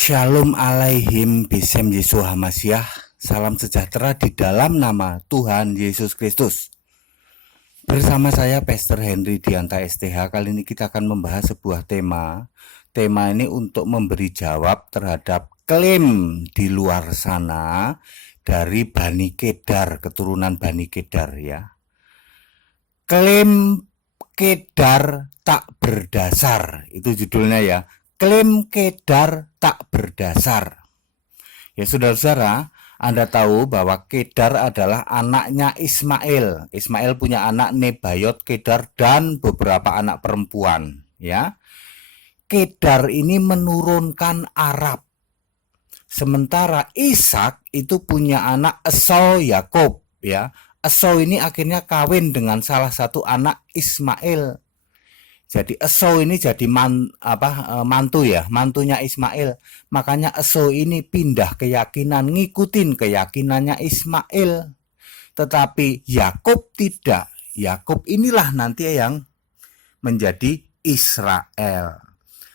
Shalom alaihim bisem Yesus Hamasyah. Salam sejahtera di dalam nama Tuhan Yesus Kristus. Bersama saya Pastor Henry Dianta STH. Kali ini kita akan membahas sebuah tema. Tema ini untuk memberi jawab terhadap klaim di luar sana dari Bani Kedar, keturunan Bani Kedar ya. Klaim Kedar tak berdasar, itu judulnya ya. Klaim Kedar tak berdasar. Ya saudara-saudara, Anda tahu bahwa Kedar adalah anaknya Ismail. Ismail punya anak Nebayot, Kedar, dan beberapa anak perempuan. Ya, Kedar ini menurunkan Arab. Sementara Ishak itu punya anak Esau, Yakub. Ya, Esau ini akhirnya kawin dengan salah satu anak Ismail. Jadi Esau ini jadi mantu ya, mantunya Ismail. Makanya Esau ini pindah keyakinan, ngikutin keyakinannya Ismail. Tetapi Yakub tidak. Yakub inilah nanti yang menjadi Israel.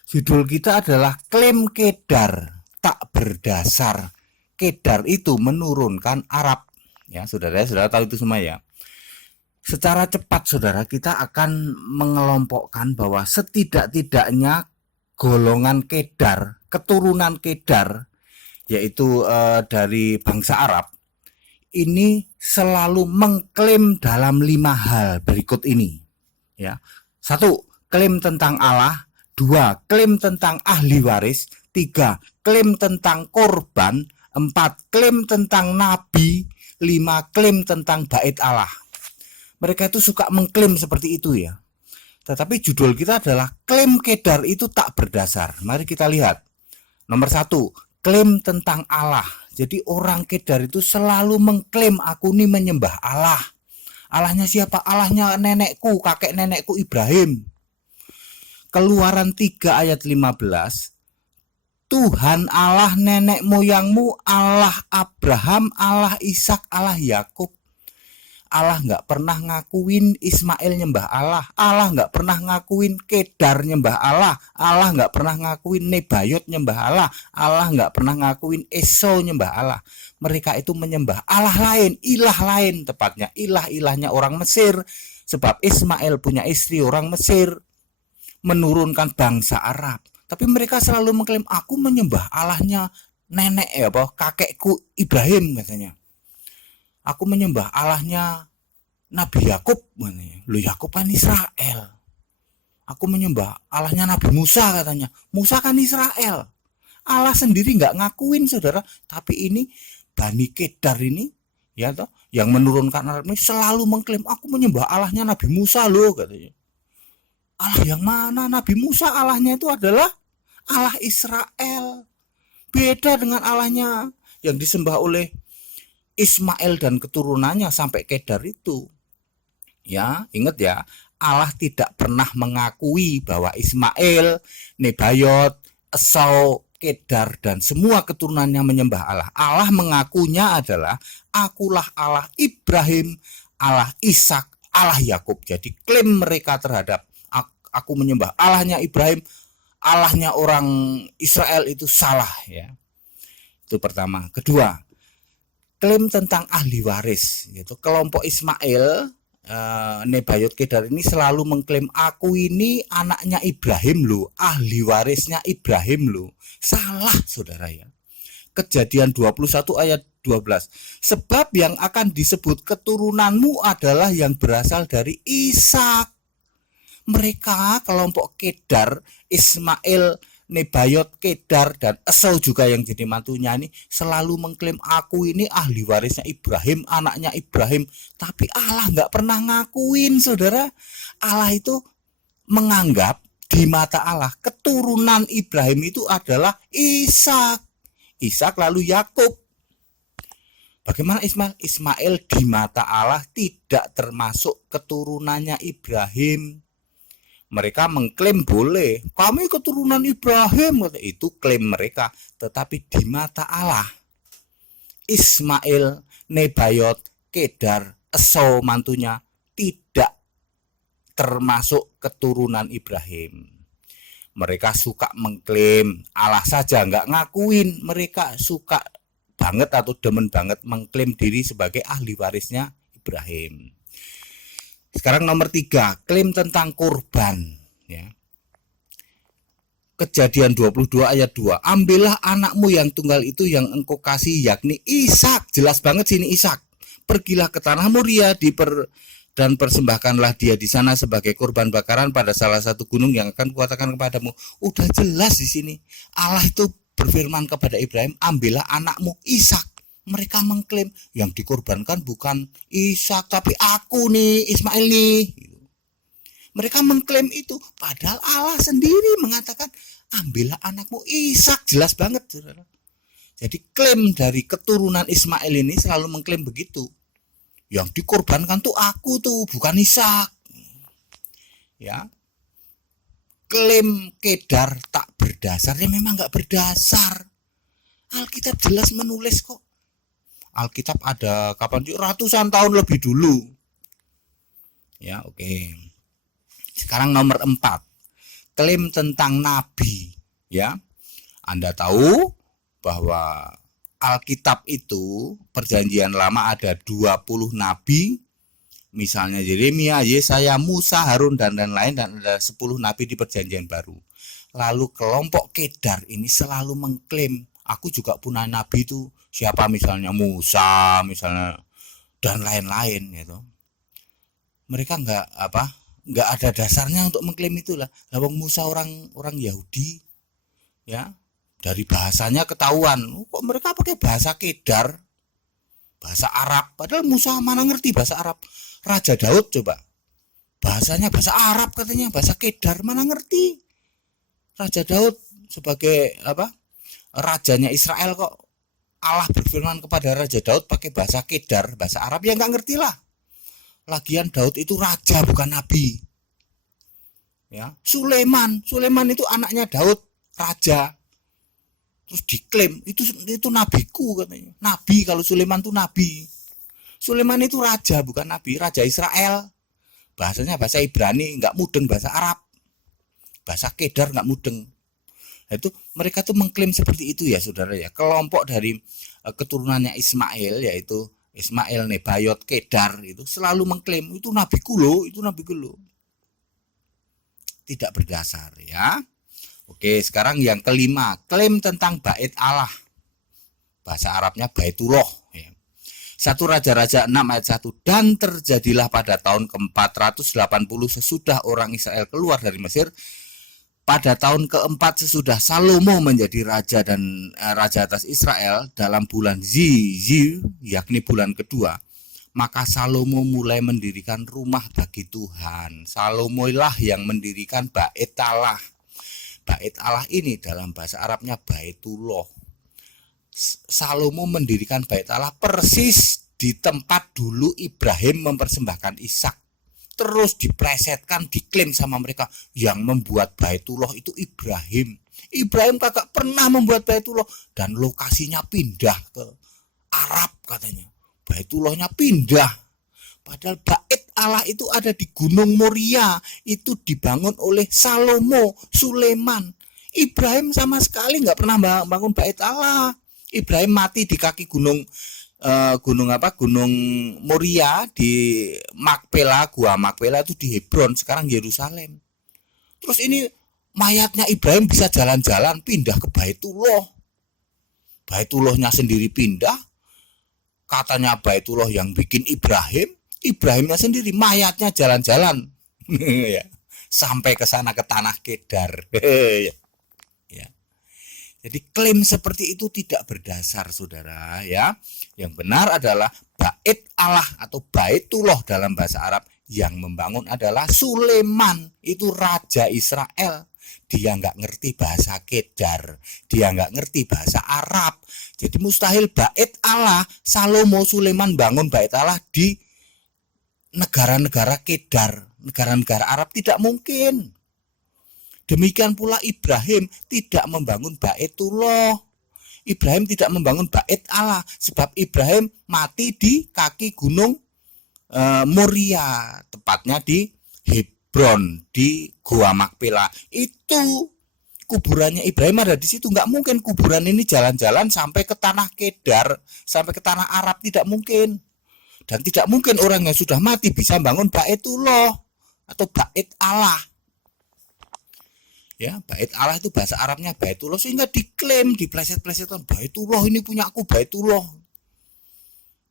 Judul kita adalah klaim Kedar tak berdasar. Kedar itu menurunkan Arab. Ya, saudara tahu itu semua ya. Secara cepat saudara, kita akan mengelompokkan bahwa setidak-tidaknya golongan Kedar, keturunan Kedar, yaitu dari bangsa Arab, ini selalu mengklaim dalam 5 hal berikut ini. Ya. 1. Klaim tentang Allah. 2. Klaim tentang ahli waris. 3. Klaim tentang korban. 4. Klaim tentang nabi. 5. Klaim tentang bait Allah. Mereka itu suka mengklaim seperti itu ya. Tetapi judul kita adalah klaim Kedar itu tak berdasar. Mari kita lihat. Nomor 1, klaim tentang Allah. Jadi orang Kedar itu selalu mengklaim, aku ini menyembah Allah. Allahnya siapa? Allahnya nenekku, kakek nenekku Ibrahim. Keluaran 3 ayat 15. Tuhan Allah nenek moyangmu, Allah Abraham, Allah Ishak, Allah Yakub. Allah nggak pernah ngakuin Ismail nyembah Allah. Allah nggak pernah ngakuin Kedar nyembah Allah. Allah nggak pernah ngakuin Nebayot nyembah Allah. Allah nggak pernah ngakuin Esau nyembah Allah. Mereka itu menyembah Allah lain, ilah lain tepatnya. Ilah-ilahnya orang Mesir. Sebab Ismail punya istri orang Mesir. Menurunkan bangsa Arab. Tapi mereka selalu mengklaim, aku menyembah Allahnya nenek kakekku Ibrahim katanya. Aku menyembah Allahnya Nabi Yakub. Lu Yakub kan Israel. Aku menyembah Allahnya Nabi Musa katanya. Musa kan Israel. Allah sendiri nggak ngakuin saudara. Tapi ini Bani Kedar ini ya toh, yang menurunkan Arab ini selalu mengklaim aku menyembah Allahnya Nabi Musa loh katanya. Allah yang mana? Nabi Musa Allahnya itu adalah Allah Israel. Beda dengan Allahnya yang disembah oleh Ismail dan keturunannya sampai Kedar itu. Ya, ingat ya, Allah tidak pernah mengakui bahwa Ismail, Nebayot, Esau, Kedar dan semua keturunannya menyembah Allah. Allah mengakunya adalah akulah Allah Ibrahim, Allah Ishak, Allah Yakub. Jadi klaim mereka terhadap aku menyembah Allahnya Ibrahim, Allahnya orang Israel itu salah ya. Itu pertama. Kedua, klaim tentang ahli waris, yaitu kelompok Ismail, Nebayot, Kedar ini selalu mengklaim aku ini anaknya Ibrahim loh, ahli warisnya Ibrahim loh. Salah saudara ya. Kejadian 21 ayat 12. Sebab yang akan disebut keturunanmu adalah yang berasal dari Ishak. Mereka kelompok Kedar, Ismail, Nebayot, Kedar, dan Esau juga yang jadi mantunya ini selalu mengklaim aku ini ahli warisnya Ibrahim, anaknya Ibrahim. Tapi Allah nggak pernah ngakuin saudara. Allah itu menganggap di mata Allah keturunan Ibrahim itu adalah Ishak. Ishak lalu Yakub. Bagaimana Ismail? Ismail di mata Allah tidak termasuk keturunannya Ibrahim. Mereka mengklaim boleh, kami keturunan Ibrahim, itu klaim mereka. Tetapi di mata Allah, Ismail, Nebayot, Kedar, Esau mantunya tidak termasuk keturunan Ibrahim. Mereka suka mengklaim, Allah saja nggak ngakuin. Mereka suka banget atau demen banget mengklaim diri sebagai ahli warisnya Ibrahim. Sekarang nomor 3, klaim tentang kurban. Ya. Kejadian 22 ayat 2. Ambillah anakmu yang tunggal itu yang engkau kasih, yakni Ishak. Jelas banget sini Ishak. Pergilah ke tanah Moria dan persembahkanlah dia di sana sebagai kurban bakaran pada salah satu gunung yang akan kuatakan kepadamu. Udah jelas di sini. Allah itu berfirman kepada Ibrahim, ambillah anakmu Ishak. Mereka mengklaim yang dikorbankan bukan Ishak tapi aku nih, Ismail nih. Mereka mengklaim itu, padahal Allah sendiri mengatakan ambillah anakmu Ishak. Jelas banget, saudara. Jadi klaim dari keturunan Ismail ini selalu mengklaim begitu. Yang dikorbankan tuh aku tuh, bukan Ishak. Ya. Klaim Kedar tak berdasar, ya memang nggak berdasar. Alkitab jelas menulis kok. Alkitab ada kapan? Ratusan tahun lebih dulu. Ya, oke. Sekarang nomor 4. Klaim tentang nabi, ya. Anda tahu bahwa Alkitab itu perjanjian lama ada 20 nabi. Misalnya Yeremia, Yesaya, Musa, Harun dan lain-lain, dan ada 10 nabi di perjanjian baru. Lalu kelompok Kedar ini selalu mengklaim, aku juga punya nabi itu. Siapa misalnya Musa, misalnya dan lain-lain gitu. Mereka nggak ada dasarnya untuk mengklaim itulah. Lawang Musa orang Yahudi, ya, dari bahasanya ketahuan. Kok mereka pakai bahasa Kedar, bahasa Arab, padahal Musa mana ngerti bahasa Arab. Raja Daud coba, bahasanya bahasa Arab katanya, bahasa Kedar mana ngerti. Raja Daud sebagai rajanya Israel, kok Allah berfirman kepada Raja Daud pakai bahasa Kedar, bahasa Arab, ya nggak ngerti lah. Lagian Daud itu raja bukan nabi. Ya, Sulaiman itu anaknya Daud, raja. Terus diklaim itu nabiku katanya. Nabi, kalau Sulaiman itu nabi. Sulaiman itu raja bukan nabi, raja Israel. Bahasanya bahasa Ibrani, nggak mudeng bahasa Arab. Bahasa Kedar nggak mudeng. Itu mereka tuh mengklaim seperti itu ya, saudara ya. Kelompok dari keturunannya Ismail, yaitu Ismail, Nebayot, Kedar, itu selalu mengklaim itu nabiku loh, itu nabiku loh. Tidak berdasar ya. Oke, sekarang yang kelima, klaim tentang bait Allah. Bahasa Arabnya Baitullah ya. 1 Raja-Raja 6 ayat 1. Dan terjadilah pada tahun ke-480 sesudah orang Israel keluar dari Mesir, pada tahun ke-4 sesudah Salomo menjadi raja dan raja atas Israel, dalam bulan Ziv, yakni bulan kedua, maka Salomo mulai mendirikan rumah bagi Tuhan. Salomo lah yang mendirikan bait Allah. Bait Allah ini dalam bahasa Arabnya Baitullah. Salomo mendirikan bait Allah persis di tempat dulu Ibrahim mempersembahkan Ishak. Terus diplesetkan, diklaim sama mereka, yang membuat Baitullah itu Ibrahim. Ibrahim kagak pernah membuat Baitullah, dan lokasinya pindah ke Arab katanya. Baitullahnya pindah. Padahal bait Allah itu ada di Gunung Moria, itu dibangun oleh Salomo, Sulaiman. Ibrahim sama sekali nggak pernah bangun bait Allah. Ibrahim mati di kaki gunung Moria di Makpela, gua Makpela itu di Hebron, sekarang Yerusalem. Terus ini mayatnya Ibrahim bisa jalan-jalan pindah ke Baitullah. Baitullahnya sendiri pindah. Katanya Baitullah yang bikin Ibrahimnya sendiri mayatnya jalan-jalan ya, sampai ke sana ke tanah Kedar. Ya. Jadi klaim seperti itu tidak berdasar, saudara ya. Yang benar adalah bait Allah atau Baitullah dalam bahasa Arab yang membangun adalah Sulaiman, itu raja Israel. Dia nggak ngerti bahasa Kedar, dia nggak ngerti bahasa Arab. Jadi mustahil bait Allah, Salomo, Sulaiman bangun bait Allah di negara-negara Kedar, negara-negara Arab, tidak mungkin. Demikian pula Ibrahim tidak membangun Baitullah. Ibrahim tidak membangun bait Allah, sebab Ibrahim mati di kaki gunung Moria, tepatnya di Hebron, di Gua Makpela. Itu kuburannya Ibrahim ada di situ. Nggak mungkin kuburan ini jalan-jalan sampai ke tanah Kedar, sampai ke tanah Arab, tidak mungkin. Dan tidak mungkin orang yang sudah mati bisa bangun Baitullah atau Bait Allah. Ya, Bait Allah itu bahasa Arabnya Baitullah, sehingga diklaim, dipleset-plesetkan, Baitullah ini punya aku, Baitullah.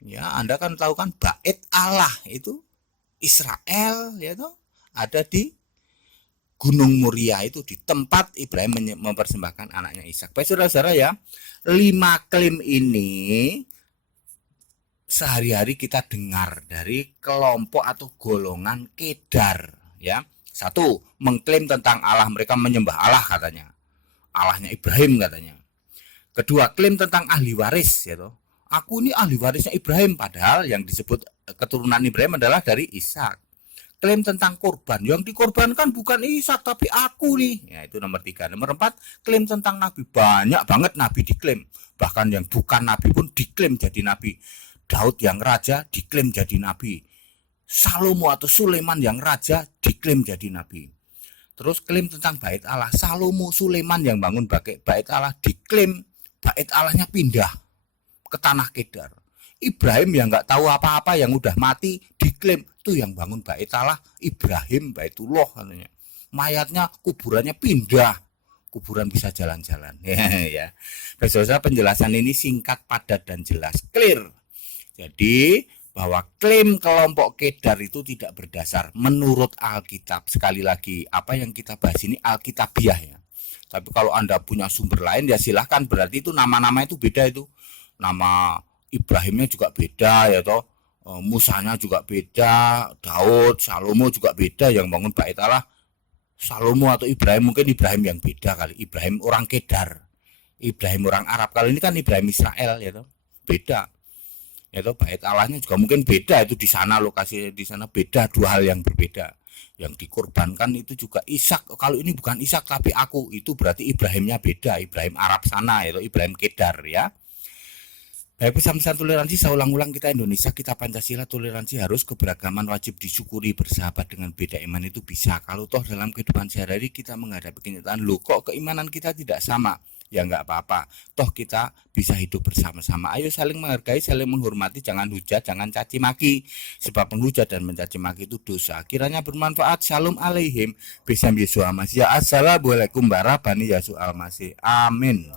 Ya, Anda kan tahu kan Bait Allah itu Israel, ya toh, ada di Gunung Muria, itu di tempat Ibrahim mempersembahkan anaknya Ishak. Baik saudara-saudara ya, 5 klaim ini sehari-hari kita dengar dari kelompok atau golongan Kedar ya. 1, mengklaim tentang Allah, mereka menyembah Allah katanya. Allahnya Ibrahim katanya. Kedua, klaim tentang ahli waris ya toh. Aku ini ahli warisnya Ibrahim, padahal yang disebut keturunan Ibrahim adalah dari Ishak. Klaim tentang korban, yang dikorbankan bukan Ishak tapi aku nih. Ya, itu nomor 3. Nomor 4, klaim tentang nabi. Banyak banget nabi diklaim. Bahkan yang bukan nabi pun diklaim jadi nabi. Daud yang raja diklaim jadi nabi. Salomo atau Sulaiman yang raja diklaim jadi nabi. Terus klaim tentang Bait Allah. Salomo, Sulaiman yang bangun Bait Allah diklaim Bait Allahnya pindah ke tanah Kedar. Ibrahim yang nggak tahu apa-apa, yang udah mati, diklaim tuh yang bangun Bait Allah Ibrahim, Baitullah katanya. Mayatnya, kuburannya pindah, kuburan bisa jalan-jalan. Ya. Saudara, penjelasan ini singkat, padat dan jelas, clear. Jadi bahwa klaim kelompok Kedar itu tidak berdasar menurut Alkitab. Sekali lagi, apa yang kita bahas ini Alkitabiah ya. Tapi kalau Anda punya sumber lain ya silahkan, berarti itu nama-nama itu beda itu. Nama Ibrahimnya juga beda ya toh, Musanya juga beda, Daud, Salomo juga beda, yang bangun Bait Allah Salomo atau Ibrahim, mungkin Ibrahim yang beda kali, Ibrahim orang Kedar, Ibrahim orang Arab, kalau ini kan Ibrahim Israel ya toh, beda. Ya toh, Bait Allahnya juga mungkin beda, itu di sana, lokasi di sana beda, 2 hal yang berbeda. Yang dikorbankan itu juga Ishak, kalau ini bukan Ishak tapi aku, itu berarti Ibrahimnya beda, Ibrahim Arab sana ya toh, Ibrahim Kedar ya. Baik, pesan-pesan toleransi, saya ulang-ulang, kita Indonesia, kita Pancasila, toleransi harus, keberagaman wajib disyukuri, bersahabat dengan beda iman itu bisa. Kalau toh dalam kehidupan sehari-hari kita menghadapi kenyataan, loh kok keimanan kita tidak sama, ya nggak apa-apa, toh kita bisa hidup bersama-sama. Ayo saling menghargai, saling menghormati, jangan hujat, jangan caci maki, sebab menghujat dan mencaci maki itu dosa. Kiranya bermanfaat. Shalom alaihim, Bismillah Yesua Masih. Assalamualaikum warahmatullahi wabarakatuh. Amin.